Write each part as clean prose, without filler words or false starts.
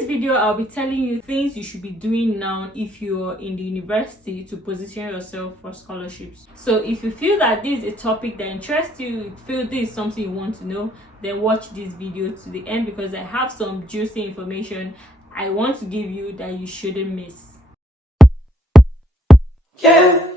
this video, I'll be telling you things you should be doing now if you're in the university to position yourself for scholarships. So if you feel that this is a topic that interests you, you feel this is something you want to know, then watch this video to the end, because I have some juicy information I want to give you that you shouldn't miss. Yeah.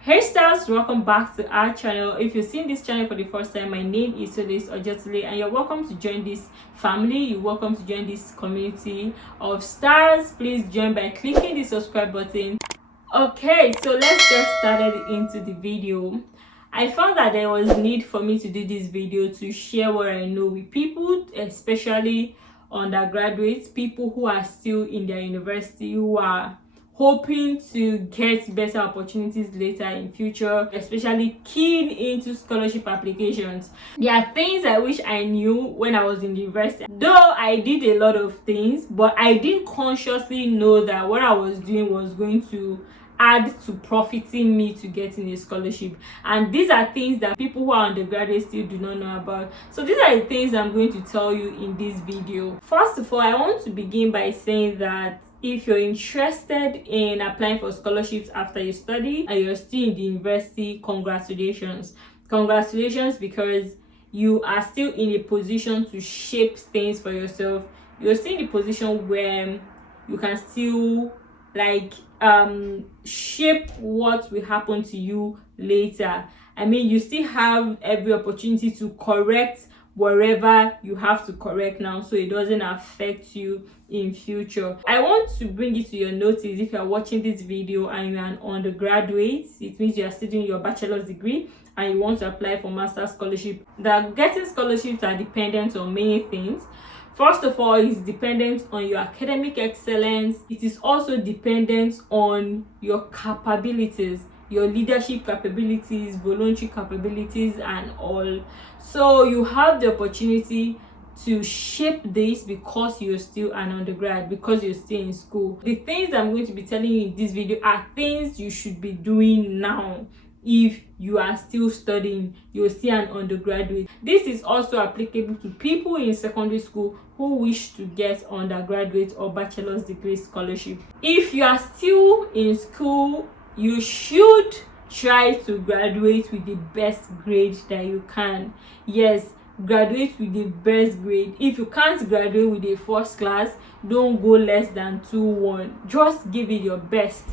Hey stars, welcome back to our channel. If you're seeing this channel for the first time, my name is Solis Ojotile and you're welcome to join this family. You're welcome to join this community of stars. Please join by clicking the subscribe button. Okay, so let's get started into the video. I found that there was need for me to do this video to share what I know with people, especially undergraduates, people who are still in their university, who are hoping to get better opportunities later in future, especially keen into scholarship applications. There are things I wish I knew when I was in university. Though I did a lot of things, but I didn't consciously know that what I was doing was going to add to profiting me to getting a scholarship. And these are things that people who are undergraduates still do not know about. So these are the things I'm going to tell you in this video. First of all, I want to begin by saying that if you're interested in applying for scholarships after you study and you're still in the university, congratulations. Congratulations, because you are still in a position to shape things for yourself. You're still in a position where you can still shape what will happen to you later. I mean, you still have every opportunity to correct wherever you have to correct now, so it doesn't affect you in future. I want to bring it to your notice, if you are watching this video and you are an undergraduate, it means you are studying your bachelor's degree and you want to apply for master's scholarship. That getting scholarships are dependent on many things. First of all, it's dependent on your academic excellence. It is also dependent on your capabilities, your leadership capabilities, voluntary capabilities, and all. So you have the opportunity to shape this because you're still an undergrad, because you're still in school. The things I'm going to be telling you in this video are things you should be doing now. If you are still studying, you're still an undergraduate. This is also applicable to people in secondary school who wish to get undergraduate or bachelor's degree scholarship. If you are still in school, you should try to graduate with the best grade that you can. Yes, graduate with the best grade. If you can't graduate with a first class, don't go less than 2-1. Just give it your best.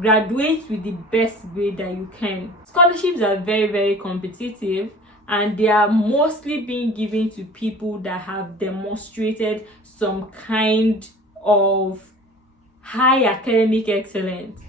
Graduate with the best grade that you can. Scholarships are very, very competitive, and they are mostly being given to people that have demonstrated some kind of high academic excellence.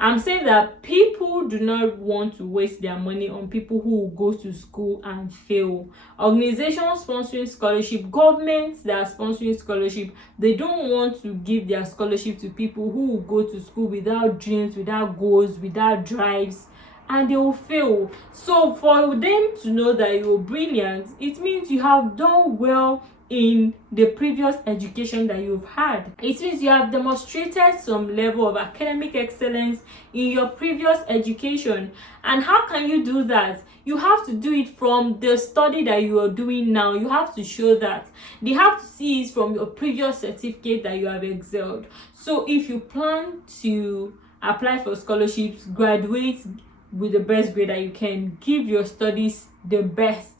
I'm saying that people do not want to waste their money on people who will go to school and fail. Organizations sponsoring scholarship, governments that are sponsoring scholarship, they don't want to give their scholarship to people who will go to school without dreams, without goals, without drives, and they will fail. So for them to know that you're brilliant, it means you have done well in the previous education that you've had. It means you have demonstrated some level of academic excellence in your previous education. And how can you do that? You have to do it from the study that you are doing now. You have to show that. They have to see it from your previous certificate that you have excelled. So if you plan to apply for scholarships, graduate with the best grade that you can, give your studies the best,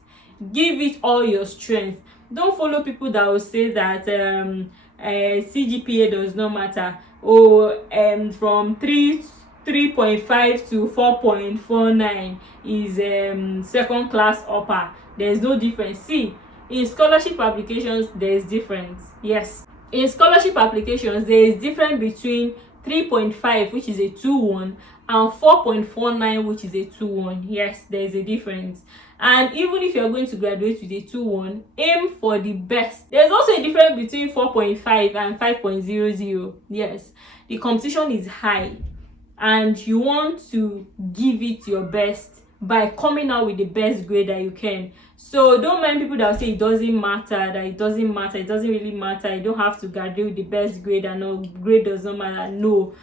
give it all your strength. Don't follow people that will say that CGPA does not matter, or from 3.5 to 4.49 is second class upper. There's no difference. See, in scholarship applications there is difference. Yes, in scholarship applications there is difference between 3.5, which is a 2-1, and 4.49, which is a 2-1. Yes, there is a difference. And even if you're going to graduate with a 2-1, aim for the best. There's also a difference between 4.5 and 5.00. Yes, the competition is high and you want to give it your best by coming out with the best grade that you can. So don't mind people that say it doesn't matter, it doesn't really matter, you don't have to graduate with the best grade, and no, grade does not matter. No,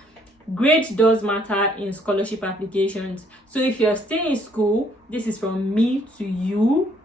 grade does matter in scholarship applications. So if you're still in school, this is from me to you.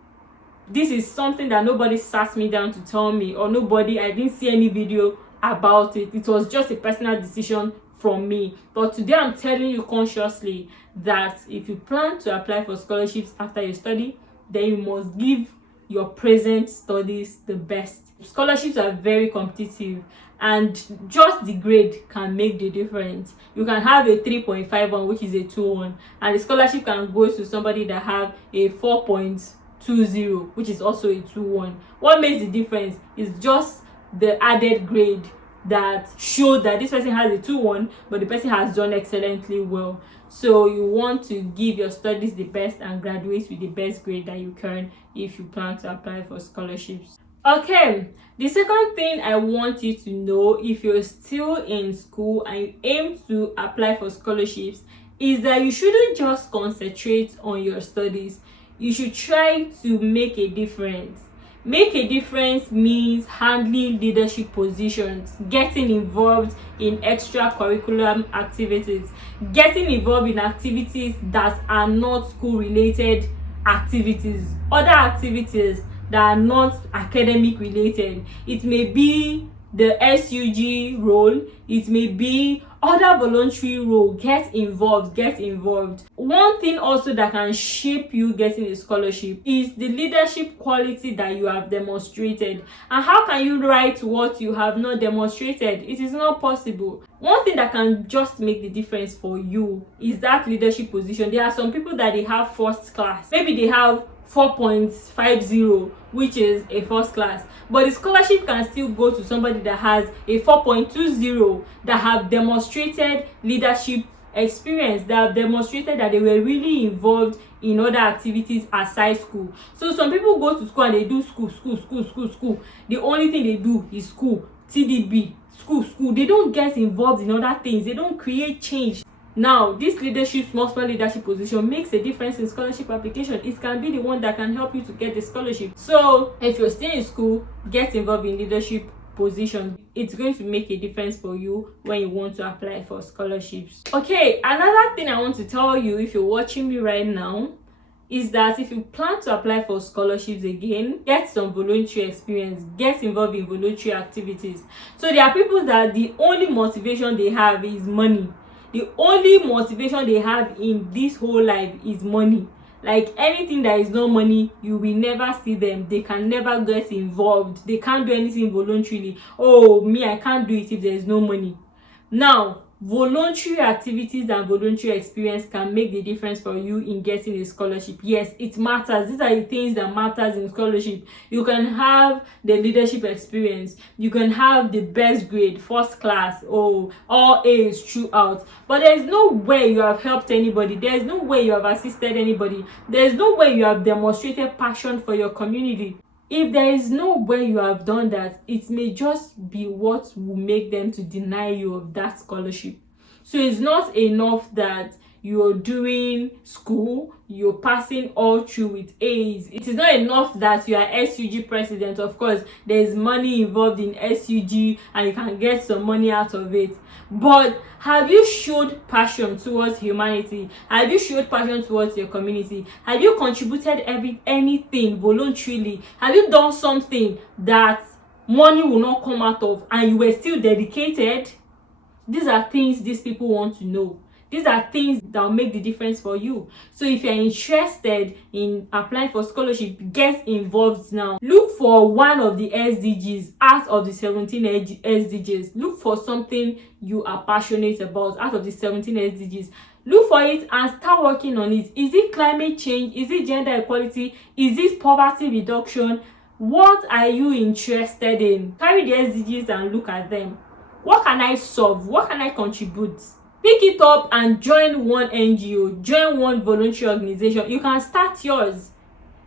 This is something that nobody sat me down to tell me, or I didn't see any video about it. It was just a personal decision from me. But today I'm telling you consciously that if you plan to apply for scholarships after you study, then you must give your present studies the best. Scholarships are very competitive, and just the grade can make the difference. You can have a 3.51, which is a 2-1, and the scholarship can go to somebody that have a 4.20, which is also a 2-1. What makes the difference is just the added grade that show that this person has a 2-1, but the person has done excellently well. So you want to give your studies the best and graduate with the best grade that you can if you plan to apply for scholarships. Okay, the second thing I want you to know if you're still in school and you aim to apply for scholarships is that you shouldn't just concentrate on your studies. You should try to make a difference. Make a difference means handling leadership positions, getting involved in extracurricular activities, getting involved in activities that are not school-related activities, other activities that are not academic related. It may be the SUG role, it may be other voluntary role. Get involved. One thing also that can shape you getting a scholarship is the leadership quality that you have demonstrated. And how can you write what you have not demonstrated? It is not possible. One thing that can just make the difference for you is that leadership position. There are some people that they have first class, maybe they have 4.50, which is a first class, but the scholarship can still go to somebody that has a 4.20, that have demonstrated leadership experience, that have demonstrated that they were really involved in other activities aside school. So some people go to school and they do school. The only thing they do is school, TDB, school. They don't get involved in other things. They don't create change. Now, this multiple leadership position makes a difference in scholarship application. It can be the one that can help you to get the scholarship. So if you're still in school, get involved in leadership position. It's going to make a difference for you when you want to apply for scholarships. Okay, another thing I want to tell you, if you're watching me right now, is that if you plan to apply for scholarships again, get some voluntary experience, get involved in voluntary activities. So there are people that the only motivation they have is money. The only motivation they have in this whole life is money. Like anything that is not money, you will never see them. They can never get involved. They can't do anything voluntarily. Oh, me, I can't do it if there is no money. Now, voluntary activities and voluntary experience can make the difference for you in getting a scholarship. Yes, it matters. These are the things that matters in scholarship. You can have the leadership experience, you can have the best grade, first class, all A's throughout, but there is no way you have helped anybody. There is no way you have assisted anybody. There is no way you have demonstrated passion for your community. If there is no way you have done that, it may just be what will make them to deny you of that scholarship. So it's not enough that you're doing school, you're passing all through with A's. It is not enough that you are SUG president. Of course, there's money involved in SUG and you can get some money out of it. But have you showed passion towards humanity? Have you showed passion towards your community? Have you contributed anything voluntarily? Have you done something that money will not come out of and you were still dedicated? These are things these people want to know. These are things that will make the difference for you. So if you're interested in applying for scholarship, get involved now. Look for one of the SDGs out of the 17 SDGs. Look for something you are passionate about out of the 17 SDGs. Look for it and start working on it. Is it climate change? Is it gender equality? Is it poverty reduction? What are you interested in? Carry the SDGs and look at them. What can I solve? What can I contribute? Pick it up and join one NGO, join one voluntary organization. You can start yours.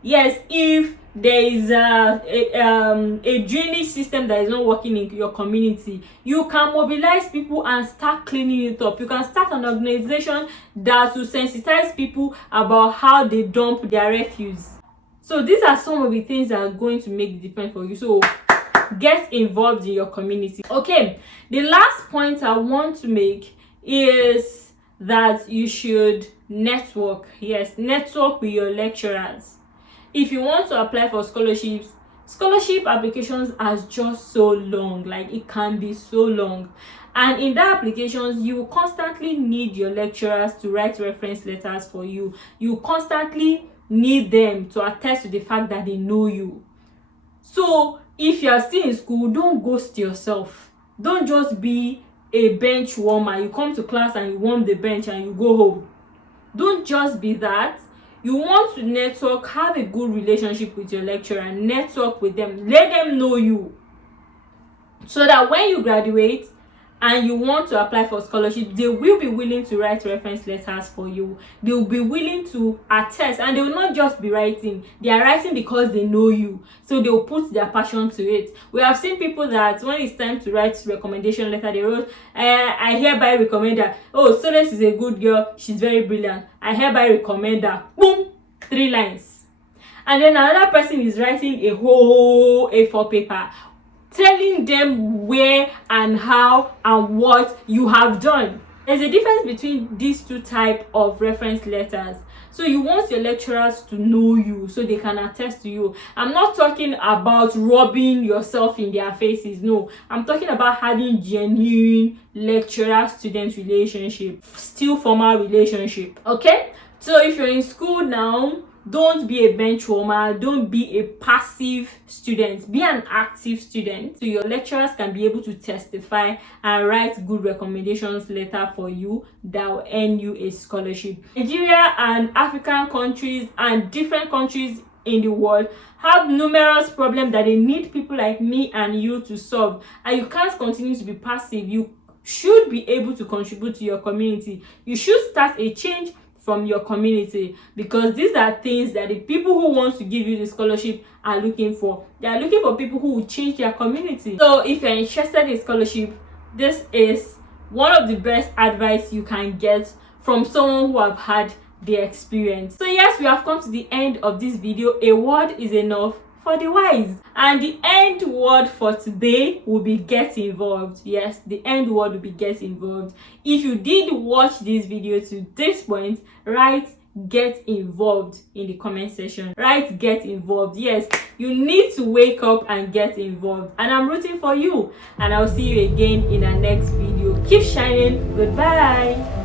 Yes, if there is a drainage system that is not working in your community, you can mobilize people and start cleaning it up. You can start an organization that will sensitize people about how they dump their refuse. So these are some of the things that are going to make the difference for you. So get involved in your community. Okay, the last point I want to make is that you should network. Yes, network with your lecturers. If you want to apply for scholarships, scholarship applications are just so long, like it can be so long. And in that applications, you constantly need your lecturers to write reference letters for you. You constantly need them to attest to the fact that they know you. So if you are still in school, don't ghost yourself. Don't just be a bench warmer. You come to class and you warm the bench and you go home. Don't just be that. You want to network, have a good relationship with your lecturer, network with them, let them know you, so that when you graduate and you want to apply for scholarship, they will be willing to write reference letters for you. They will be willing to attest, and they will not just be writing. They are writing because they know you, so they will put their passion to it. We have seen people that when it's time to write recommendation letter, they wrote, I hereby recommend her. Oh, Soles is a good girl, she's very brilliant, I hereby recommend her. Boom, 3 lines. And then another person is writing a whole A4 paper, telling them where and how and what you have done. There's a difference between these two types of reference letters. So you want your lecturers to know you so they can attest to you. I'm not talking about rubbing yourself in their faces. No, I'm talking about having genuine lecturer-student relationship, still formal relationship. Okay? So if you're in school now, don't be a bench warmer, don't be a passive student, be an active student, so your lecturers can be able to testify and write good recommendations letter for you that will earn you a scholarship. Nigeria and African countries and different countries in the world have numerous problems that they need people like me and you to solve, and you can't continue to be passive. You should be able to contribute to your community. You should start a change from your community, because these are things that the people who want to give you the scholarship are looking for. They are looking for people who will change their community. So if you're interested in scholarship, this is one of the best advice you can get from someone who have had the experience. So yes, we have come to the end of this video. A word is enough for the wise, and the end word for today will be get involved. Yes, the end word will be get involved. If you did watch this video to this point, write get involved in the comment section. Write get involved. Yes, you need to wake up and get involved, and I'm rooting for you, and I'll see you again in our next video. Keep shining. Goodbye.